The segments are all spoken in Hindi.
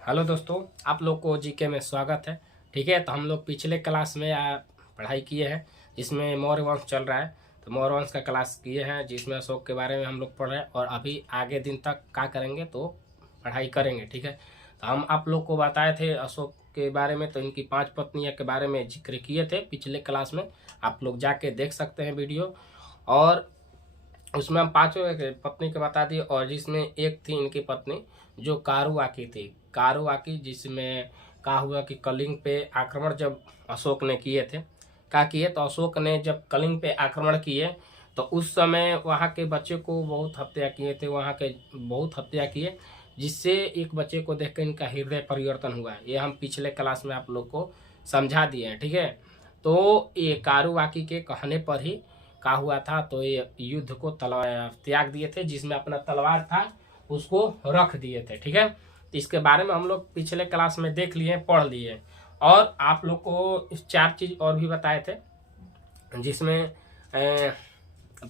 हेलो दोस्तों, आप लोग को जीके में स्वागत है। ठीक है, तो हम लोग पिछले क्लास में पढ़ाई किए हैं जिसमें मौर्य वंश चल रहा है। तो मौर्य वंश का क्लास किए हैं जिसमें अशोक के बारे में हम लोग पढ़ रहे हैं और अभी आगे दिन तक क्या करेंगे तो पढ़ाई करेंगे। ठीक है, तो हम आप लोग को बताए थे अशोक के बारे में, तो इनकी 5 पत्नियों के बारे में जिक्र किए थे पिछले क्लास में। आप लोग जाके देख सकते हैं वीडियो। और उसमें हम पांचों पत्नी को बता दिए और जिसमें एक थी इनकी पत्नी जो कारुआकी थी। कारुआकी जिसमें कहा हुआ कि कलिंग पे आक्रमण जब अशोक ने किए थे, क्या किए तो अशोक ने जब कलिंग पे आक्रमण किए तो उस समय वहाँ के बच्चे को बहुत हत्या किए थे, वहाँ के बहुत हत्या किए, जिससे एक बच्चे को देखकर इनका हृदय परिवर्तन हुआ। ये हम पिछले क्लास में आप लोग को समझा दिए हैं। ठीक है, तो ये कारुआकी के कहने पर ही क्या हुआ था, तो ये युद्ध को त्याग दिए थे, जिसमें अपना तलवार था उसको रख दिए थे। ठीक है, तो इसके बारे में हम लोग पिछले क्लास में देख लिए, पढ़ लिए और आप लोग को 4 चीज और भी बताए थे जिसमें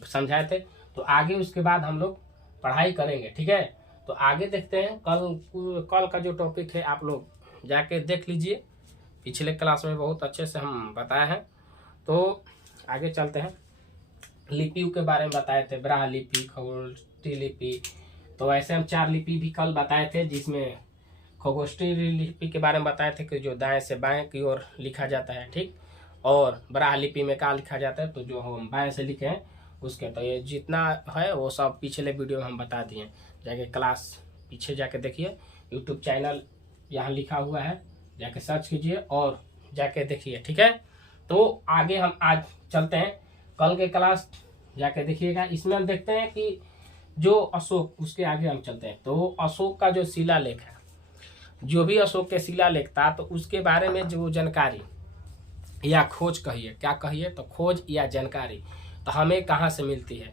समझाए थे। तो आगे उसके बाद हम लोग पढ़ाई करेंगे। ठीक है, तो आगे देखते हैं। कल का जो टॉपिक है आप लोग जाके देख लीजिए, पिछले क्लास में बहुत अच्छे से हम बताए हैं। तो आगे चलते हैं। लिपियों के बारे में बताए थे, ब्राह्म लिपि, खगोष्ठी लिपि। तो ऐसे हम 4 लिपि भी कल बताए थे, जिसमें खगोष्ठी लिपि के बारे में बताए थे कि जो दाएं से बाएं की ओर लिखा जाता है। ठीक, और ब्राह्म लिपि में क्या लिखा जाता है, तो जो हम बाएं से लिखे हैं उसके। तो ये जितना है वो सब पिछले वीडियो में हम बता दिए। जाके क्लास पीछे जाके देखिए, यूट्यूब चैनल यहाँ लिखा हुआ है, जाके सर्च कीजिए और जाके देखिए। ठीक है, तो आगे हम आज चलते हैं। कल के क्लास जाके देखिएगा। इसमें हम देखते हैं कि जो अशोक, उसके आगे हम चलते हैं। तो अशोक का जो शिलालेख है, जो भी अशोक के शिलालेख था, तो उसके बारे में जो जानकारी या खोज कहिए, क्या कहिए तो खोज या जानकारी, तो हमें कहाँ से मिलती है।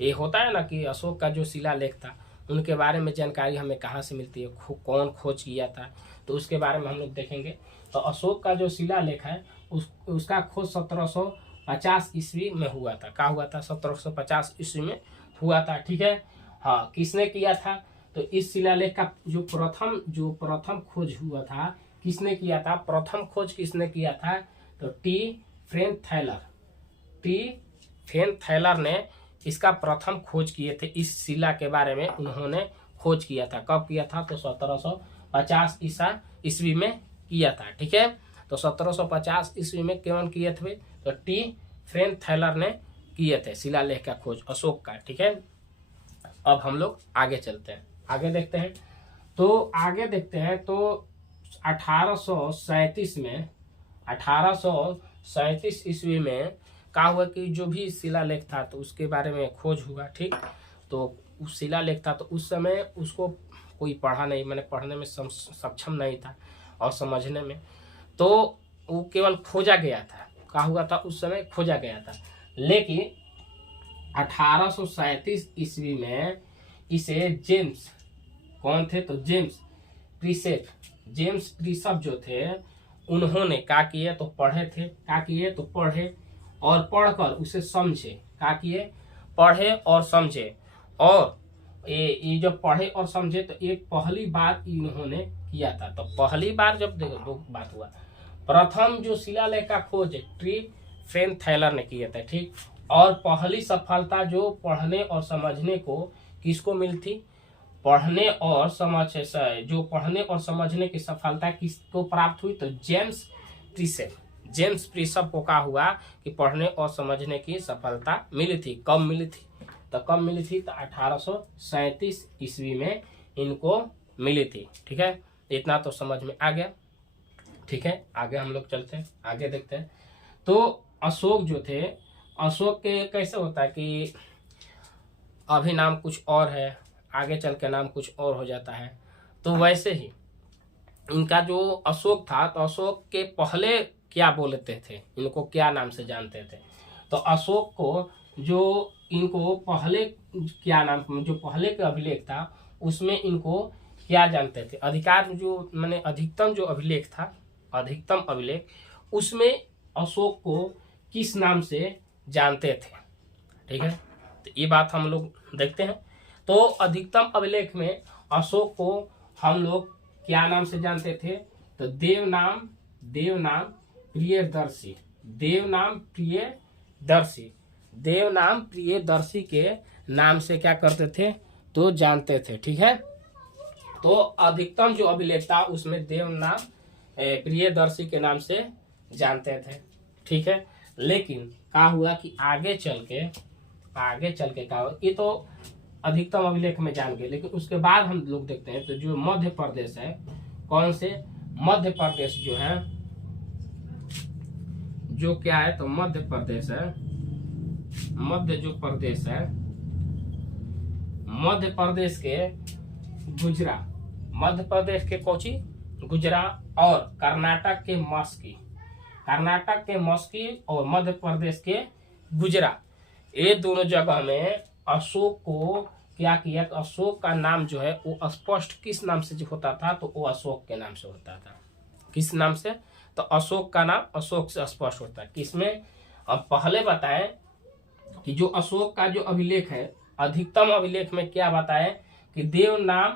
ये होता है ना कि अशोक का जो शिलालेख था उनके बारे में जानकारी हमें कहाँ से मिलती है, कौन खोज किया था, तो उसके बारे में हम लोग देखेंगे। तो अशोक का जो शिलालेख है उसका खोज 1750 ईस्वी में हुआ था। क्या हुआ था? 1750 ईस्वी में हुआ था। ठीक है, हाँ, किसने किया था? तो इस शिलालेख का जो प्रथम खोज हुआ था, किसने किया था? प्रथम खोज किसने किया था? तो टी फेन थैलर ने इसका प्रथम खोज किए थे। इस शिला के बारे में उन्होंने खोज किया था। कब किया था? तो 1750 ईस्वी में किया था। ठीक है, तो 1750 ईस्वी में कौन किए थे? तो टी फेन थैलर ने किए थे शिलालेख का खोज अशोक का। ठीक है, अब हम लोग आगे चलते हैं, आगे देखते हैं। तो आगे देखते हैं तो 1837 ईस्वी में क्या हुआ कि जो भी शिलालेख था तो उसके बारे में खोज हुआ। ठीक, तो उस शिलालेख था तो उस समय उसको कोई पढ़ा नहीं, मैंने पढ़ने में सक्षम नहीं था और समझने में, तो वो केवल खोजा गया था। क्या हुआ था? उस समय खोजा गया था। लेकिन 1837 ईस्वी में इसे जेम्स, कौन थे? तो जेम्स प्रिसेप जो थे, उन्होंने क्या किए तो पढ़े थे, क्या किए तो पढ़े और पढ़कर उसे समझे। क्या किए? पढ़े और समझे। और ये जब पढ़े और समझे तो एक पहली बार इन्होंने किया था। तो पहली बार जब देखो, दो बात हुआ। प्रथम जो शिलालेख का खोज टी फेन थैलर ने किया था। ठीक, और पहली सफलता जो पढ़ने और समझने को किसको मिली थी? पढ़ने और पढ़ने और समझने की सफलता किसको प्राप्त हुई? तो जेम्स प्रिसेप को कहा हुआ कि पढ़ने और समझने की सफलता मिली थी। कब मिली थी? तो 1837 ईस्वी में इनको मिली थी। ठीक है, इतना तो समझ में आ गया। ठीक है, आगे हम लोग चलते हैं, आगे देखते हैं। तो अशोक जो थे, अशोक के कैसे होता है कि अभी नाम कुछ और है, आगे चल के नाम कुछ और हो जाता है। तो वैसे ही इनका जो अशोक था, तो अशोक के पहले क्या बोलते थे, इनको क्या नाम से जानते थे? तो अशोक को जो इनको पहले क्या नाम, जो पहले का अभिलेख था उसमें इनको क्या जानते थे? अधिकार जो मैंने अधिकतम जो अभिलेख था, अधिकतम अभिलेख, उसमें अशोक को किस नाम से जानते थे? ठीक है, तो ये बात हम लोग देखते हैं। तो अधिकतम अभिलेख में अशोक को हम लोग क्या नाम से जानते थे? तो देव नाम प्रियदर्शी, देव नाम प्रियदर्शी के नाम से क्या करते थे? तो जानते थे। ठीक है, तो अधिकतम जो अभिलेखता उसमें देव नाम प्रियदर्शी के नाम से जानते थे। ठीक है, लेकिन क्या हुआ कि आगे चल के क्या हुआ, ये तो अधिकतम अभिलेख में जान गए, लेकिन उसके बाद हम लोग देखते हैं तो जो मध्य प्रदेश है, कौन से मध्य प्रदेश जो है, जो क्या है, तो मध्य प्रदेश है, मध्य प्रदेश के गुजरात, मध्य प्रदेश के कोची गुजरात, और कर्नाटक के मस्की और मध्य प्रदेश के गुजरात, ये दोनों जगह में अशोक को क्या किया? तो अशोक का नाम जो है वो स्पष्ट किस नाम से जो होता था? तो वो अशोक के नाम से होता था। किस नाम से? तो अशोक का नाम अशोक से स्पष्ट होता है। किसमें? अब पहले बताएं कि जो अशोक का जो अभिलेख है, अधिकतम अभिलेख में क्या बताएं कि देव नाम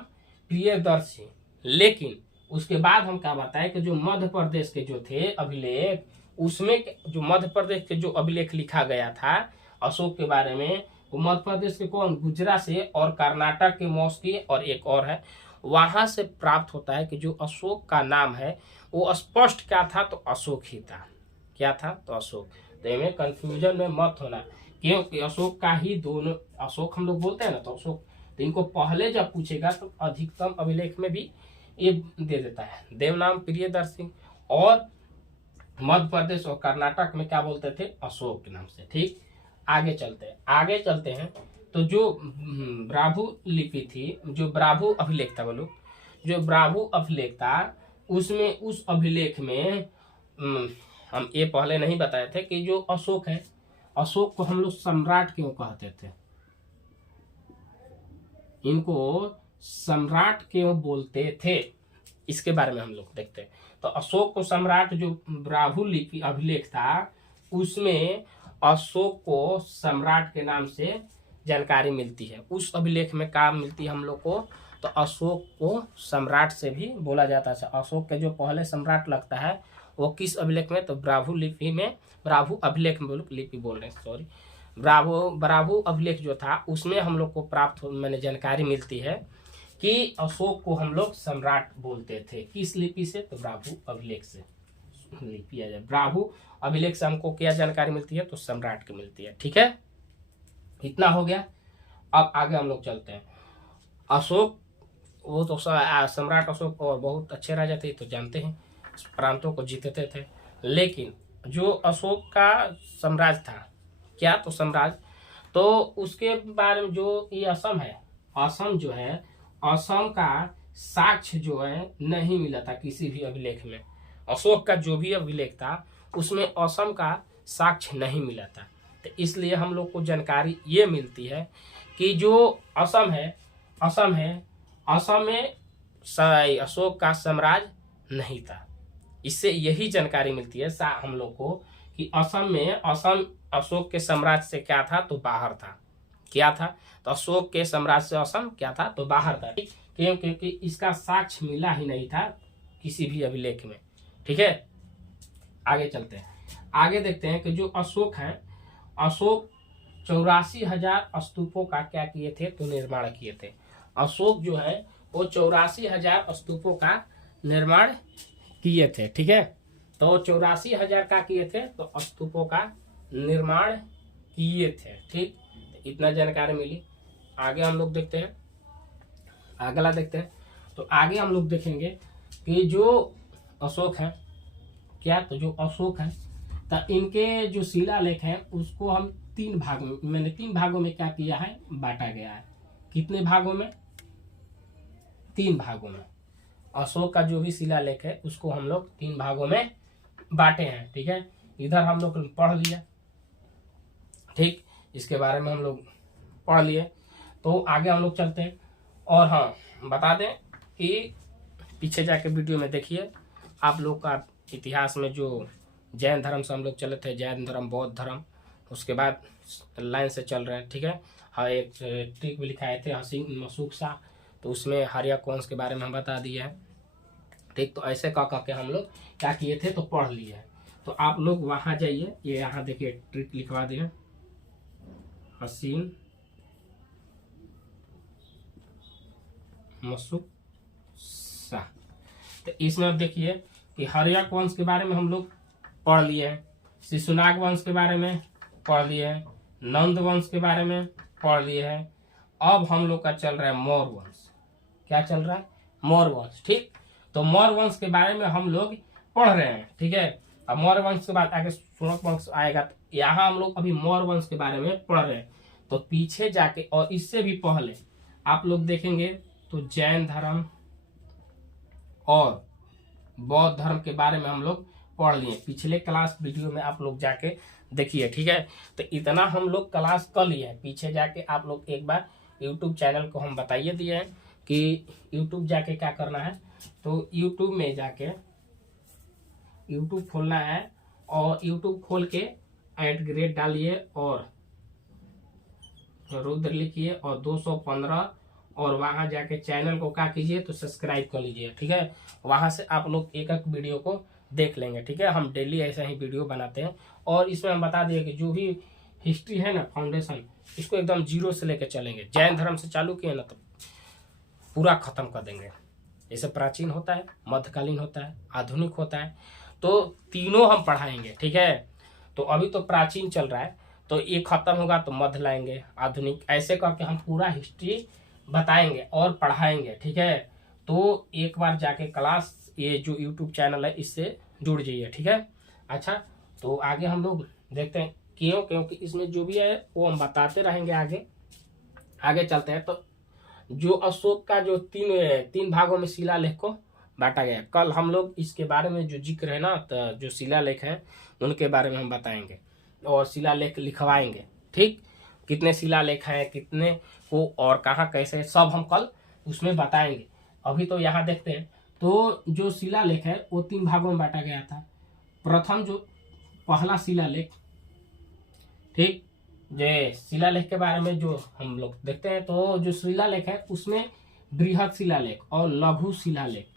प्रियदर्शी, लेकिन उसके बाद हम क्या बताएं कि जो मध्य प्रदेश के जो थे अभिलेख, उसमें जो मध्य प्रदेश के जो अभिलेख लिखा गया था अशोक के बारे में, वो मध्य प्रदेश के कौन? गुजरात से, और कर्नाटक के मस्की, और एक और है, वहां से प्राप्त होता है कि जो अशोक का नाम है वो स्पष्ट क्या था? तो अशोक ही था। क्या था? तो अशोक। तो इनमें कंफ्यूजन में मत होना, क्योंकि अशोक का ही दोनों अशोक हम लोग बोलते हैं ना, तो अशोक, तो इनको पहले जब पूछेगा तो अधिकतम अभिलेख में भी ये दे देता है देवनाम प्रियदर्शी, और मध्य प्रदेश और कर्नाटक में क्या बोलते थे? अशोक के नाम से। ठीक, आगे चलते हैं तो जो ब्राभु लिपि थी, जो ब्राभु अभिलेख था, बोलो, जो ब्राभु अभिलेख था, उसमें उस अभिलेख में हम ये पहले नहीं बताए थे कि जो अशोक है, अशोक को हम लोग सम्राट क्यों कहते थे? इनको सम्राट क्यों बोलते थे, इसके बारे में हम लोग देखते हैं। तो अशोक को सम्राट, जो ब्राभु लिपि अभिलेख था उसमें अशोक को सम्राट के नाम से जानकारी मिलती है। उस अभिलेख में क्या मिलती है हम लोग को? तो अशोक को सम्राट से भी बोला जाता है। अशोक के जो पहले सम्राट लगता है वो किस अभिलेख में? तो ब्राभु लिपि में, ब्राभु अभिलेख में, लिपि बोल रहे हैं, सॉरी, ब्राभु अभिलेख जो था उसमें हम लोग को प्राप्त मैंने जानकारी मिलती है कि अशोक को हम लोग सम्राट बोलते थे। किस लिपि से? तो ब्राभु अभिलेख से लिपि आ जाए, ब्राभु अभिलेख से हमको क्या जानकारी मिलती है? तो सम्राट की मिलती है। ठीक है, इतना हो गया। अब आगे हम लोग चलते हैं। अशोक, वो तो सम्राट अशोक और बहुत अच्छे राजा थे, तो जानते हैं, प्रांतों को जीतते थे। लेकिन जो अशोक का साम्राज्य था, क्या? तो साम्राज्य, तो उसके बारे में जो ये असम है, असम जो है, असम का साक्ष्य जो है नहीं मिला था किसी भी अभिलेख में। अशोक का जो भी अभिलेख था उसमें असम का साक्ष्य नहीं मिला था। तो इसलिए हम लोग को जानकारी ये मिलती है कि जो असम है, असम में अशोक का साम्राज्य नहीं था। इससे यही जानकारी मिलती है हम लोग को कि असम अशोक के साम्राज्य से क्या था? तो बाहर था। क्या था? तो अशोक के साम्राज्य से असम क्या था? तो बाहर था। क्योंकि इसका साक्ष्य मिला ही नहीं था किसी भी अभिलेख में। ठीक है, आगे चलते हैं। आगे देखते हैं कि जो अशोक है, अशोक 84,000 स्तूपों का क्या किए थे? तो निर्माण किए थे। अशोक जो है वो 84,000 स्तूपों का निर्माण किए थे। ठीक है, तो 84,000 का किए थे, तो स्तूपों का निर्माण किए थे। ठीक, इतना जानकारी मिली। आगे हम लोग देखते हैं, अगला देखते हैं। तो आगे हम लोग देखेंगे कि जो अशोक है, क्या? तो जो अशोक है, तो इनके जो शिलालेख है उसको हम तीन भागों में क्या किया है? बांटा गया है। कितने भागों में? 3 भागों में। अशोक का जो भी शिलालेख है उसको हम लोग 3 भागों में बांटे हैं। ठीक है, इधर हम लोग पढ़ लिया। ठीक, इसके बारे में हम लोग पढ़ लिए। तो आगे हम लोग चलते हैं। और हाँ, बता दें कि पीछे जाके वीडियो में देखिए, आप लोग का इतिहास में जो जैन धर्म से हम लोग चले थे, जैन धर्म, बौद्ध धर्म, उसके बाद लाइन से चल रहे हैं। ठीक है, हाँ, एक ट्रिक भी लिखाए थे हसीन मसूक शाह, तो उसमें हरिया वंश के बारे में हम बता दिए हैं। ठीक, तो ऐसे कह के हम लोग क्या किए थे, तो पढ़ लिए हैं। तो आप लोग वहां जाइए, ये यहाँ देखिए ट्रिक लिखवा दिए, हसीन मसूक शाह। तो इसमें अब देखिए कि हर्यक वंश के बारे में हम लोग पढ़ लिए हैं, शिशुनाग वंश के बारे में पढ़ लिए हैं, नंद वंश के बारे में पढ़ लिए हैं। अब हम लोग का चल रहा है मौर्य वंश। क्या चल रहा है? मौर्य वंश। ठीक, तो मौर्य वंश के बारे में हम लोग पढ़ रहे हैं। ठीक है, अब मौर्य वंश के बाद आगे शूरक वंश आएगा। तो यहाँ हम लोग अभी मौर्य वंश के बारे में पढ़ रहे हैं। तो पीछे जाके और इससे भी पहले आप लोग देखेंगे तो जैन धर्म और बौद्ध धर्म के बारे में हम लोग पढ़ लिए पिछले क्लास वीडियो में, आप लोग जाके देखिए। ठीक है, तो इतना हम लोग क्लास कर लिए हैं। पीछे जाके आप लोग एक बार यूट्यूब चैनल को हम बताइए दिए हैं कि यूट्यूब जाके क्या करना है। तो यूट्यूब में जाके यूट्यूब खोलना है और यूट्यूब खोल के @ डालिए और रुद्र लिखिए और 215 और वहां जाके चैनल को क्या कीजिए, तो सब्सक्राइब कर लीजिए। ठीक है, वहां से आप लोग एक एक वीडियो को देख लेंगे। ठीक है, हम डेली ऐसा ही वीडियो बनाते हैं और इसमें हम बता दिए कि जो भी हिस्ट्री है ना, फाउंडेशन, इसको एकदम जीरो से लेकर चलेंगे। जैन धर्म से चालू किए ना तो पूरा खत्म कर देंगे। जैसे प्राचीन होता है, मध्यकालीन होता है, आधुनिक होता है, तो तीनों हम पढ़ाएंगे। ठीक है, तो अभी तो प्राचीन चल रहा है, तो ये खत्म होगा तो मध्य लाएंगे, आधुनिक, ऐसे करके हम पूरा हिस्ट्री बताएंगे और पढ़ाएंगे। ठीक है, तो एक बार जाके क्लास, ये जो यूट्यूब चैनल है इससे जुड़ जाइए। ठीक है, अच्छा, तो आगे हम लोग देखते हैं क्योंकि इसमें जो भी है वो हम बताते रहेंगे। आगे चलते हैं। तो जो अशोक का जो तीन भागों में शिलालेख को बांटा गया, कल हम लोग इसके बारे में जो जिक्र है ना, तो जो शिलालेख है उनके बारे में हम बताएंगे और शिलालेख लिखवाएंगे। ठीक, कितने शिलालेख हैं, कितने को और कहाँ कैसे, सब हम कल उसमें बताएंगे। अभी तो यहाँ देखते हैं। तो जो शिलालेख है वो 3 भागों में बांटा गया था। प्रथम जो पहला शिलालेख, ठीक, जो शिलालेख के बारे में जो हम लोग देखते हैं, तो जो शिलालेख है उसमें बृहद शिलालेख और लघु शिलालेख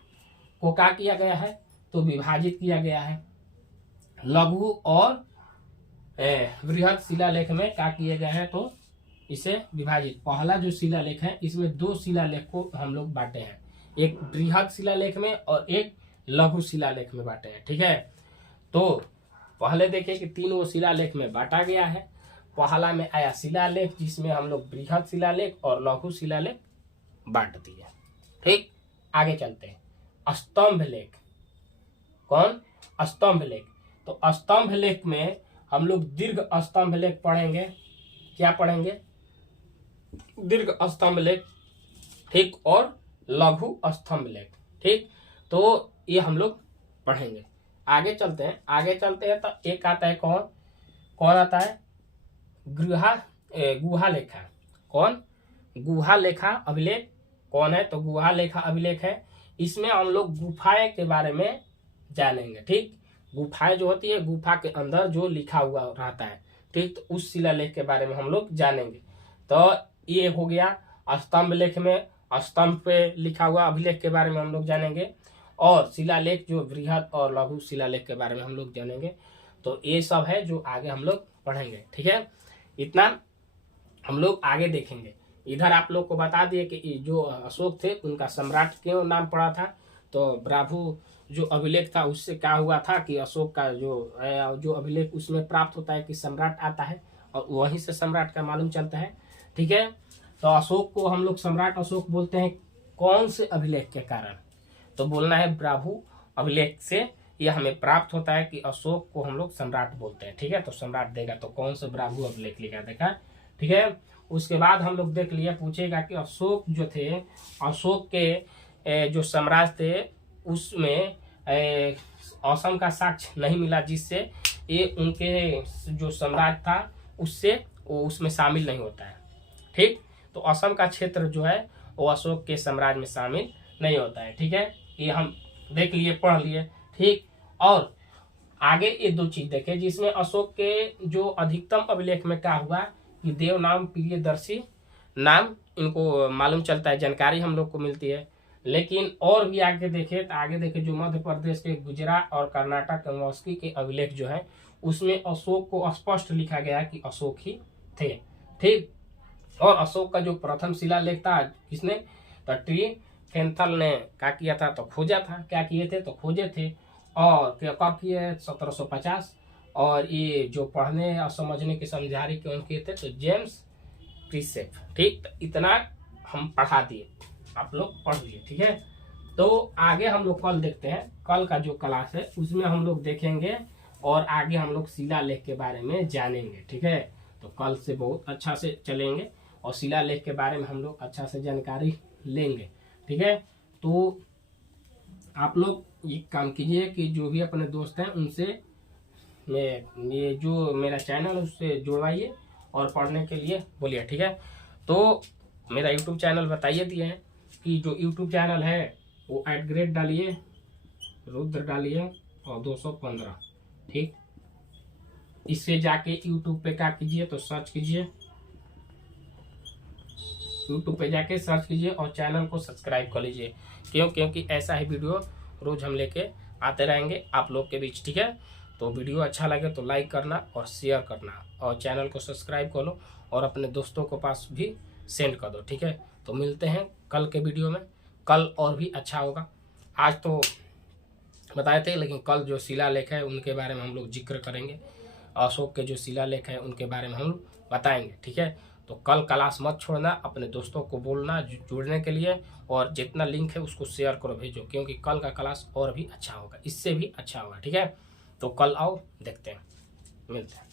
को क्या किया गया है, तो विभाजित किया गया है। लघु और बृहद शिलालेख में क्या किए गए हैं, तो इसे विभाजित। पहला जो शिलालेख है इसमें 2 शिलालेख को हम लोग बांटे हैं, एक बृहद शिलालेख में और एक लघु शिलालेख में बांटे हैं। ठीक है, तो पहले देखिए कि 3 शिलालेख में बांटा गया है। पहला में आया शिलालेख जिसमें हम लोग बृहद शिलालेख और लघु शिलालेख बांट दिए। ठीक, आगे चलते हैं। स्तंभ लेख। कौन? स्तंभ लेख। तो स्तंभ लेख में हम लोग दीर्घ स्तंभ लेख पढ़ेंगे। क्या पढ़ेंगे? दीर्घ स्तंभ लेख। ठीक, और लघु स्तंभ लेख। ठीक, तो ये हम लोग पढ़ेंगे। आगे चलते हैं। तो एक आता है कौन आता है? गुहा लेखा। कौन? गुहा लेखा अभिलेख। कौन है? तो गुहा लेखा अभिलेख है। इसमें हम लोग गुफाएं के बारे में जानेंगे। ठीक, गुफाएं जो होती है, गुफा के अंदर जो लिखा हुआ रहता है। ठीक, तो उस शिलालेख के बारे में हम लोग जानेंगे। तो ये हो गया स्तंभ लेख में, स्तंभ पे लिखा हुआ अभिलेख के बारे में हम लोग जानेंगे। और शिलालेख जो बृहद और लघु शिलालेख के बारे में हम लोग जानेंगे। तो ये सब है जो आगे हम लोग पढ़ेंगे। ठीक है, इतना हम लोग आगे देखेंगे। इधर आप लोग को बता दिए कि जो अशोक थे उनका सम्राट क्यों नाम पड़ा था। तो ब्राभु जो अभिलेख था उससे क्या हुआ था कि अशोक का जो अभिलेख उसमें प्राप्त होता है कि सम्राट आता है और वहीं से सम्राट का मालूम चलता है। ठीक है, तो अशोक को हम लोग सम्राट अशोक बोलते हैं। कौन से अभिलेख के कारण? तो बोलना है ब्राभु अभिलेख से यह हमें प्राप्त होता है कि अशोक को हम लोग सम्राट बोलते हैं। ठीक है, तो सम्राट देगा तो कौन से ब्राभु अभिलेख लिखा देखा। ठीक है, उसके बाद हम लोग देख लिया, पूछेगा कि अशोक जो थे, अशोक के जो साम्राज्य थे उसमें असम का साक्ष्य नहीं मिला, जिससे ये उनके जो साम्राज्य था उससे वो उसमें शामिल नहीं होता है। ठीक, तो असम का क्षेत्र जो है वो अशोक के साम्राज्य में शामिल नहीं होता है। ठीक है, ये हम देख लिए, पढ़ लिए। ठीक, और आगे ये 2 चीज देखे जिसमें अशोक के जो अधिकतम अभिलेख में क्या हुआ कि देव नाम प्रियदर्शी नाम इनको मालूम चलता है, जानकारी हम लोग को मिलती है। लेकिन और भी आगे देखे तो आगे देखे जो मध्य प्रदेश के गुजरात और कर्नाटक मॉस्की के अभिलेख जो है उसमें अशोक को स्पष्ट लिखा गया कि अशोक ही थे। ठीक, और अशोक का जो प्रथम शिलालेख था किसने, तो टी कैंथल ने क्या किया था, तो खोजा था, क्या किए थे, तो खोजे थे। और कब किए, 1750। और ये जो पढ़ने और समझने के समझारी के उनके थे तो जेम्स प्रिसेप। ठीक, तो इतना हम पढ़ा दिए, आप लोग पढ़ लिए। ठीक है, तो आगे हम लोग कल देखते हैं, कल का जो क्लास है उसमें हम लोग देखेंगे और आगे हम लोग शिलालेख के बारे में जानेंगे। ठीक है, तो कल से बहुत अच्छा से चलेंगे और शिलालेख के बारे में हम लोग अच्छा से जानकारी लेंगे। ठीक है, तो आप लोग ये काम कीजिए कि जो भी अपने दोस्त हैं उनसे ये जो मेरा चैनल है उससे जुड़वाइए और पढ़ने के लिए बोलिए। ठीक है, तो मेरा यूट्यूब चैनल बताइए दिए हैं कि जो यूट्यूब चैनल है वो @ डालिए, रुद्र डालिए और 215। ठीक, इससे जाके यूट्यूब पे क्या कीजिए, तो सर्च कीजिए, यूट्यूब पे जाके सर्च कीजिए और चैनल को सब्सक्राइब कर लीजिए। क्योंकि ऐसा ही वीडियो रोज हम लेके आते रहेंगे आप लोग के बीच। ठीक है, तो वीडियो अच्छा लगे तो लाइक करना और शेयर करना और चैनल को सब्सक्राइब कर लो और अपने दोस्तों को पास भी सेंड कर दो। ठीक है, तो मिलते हैं कल के वीडियो में, कल और भी अच्छा होगा। आज तो बताए थे, लेकिन कल जो शिलालेख है उनके बारे में हम लोग जिक्र करेंगे, अशोक के जो शिलालेख है उनके बारे में हम लोग बताएंगे। ठीक है, तो कल क्लास मत छोड़ना, अपने दोस्तों को बोलना जुड़ने के लिए और जितना लिंक है उसको शेयर करो, भेजो, क्योंकि कल का क्लास और भी अच्छा होगा, इससे भी अच्छा होगा। ठीक है, तो कल आओ, देखते हैं, मिलते हैं।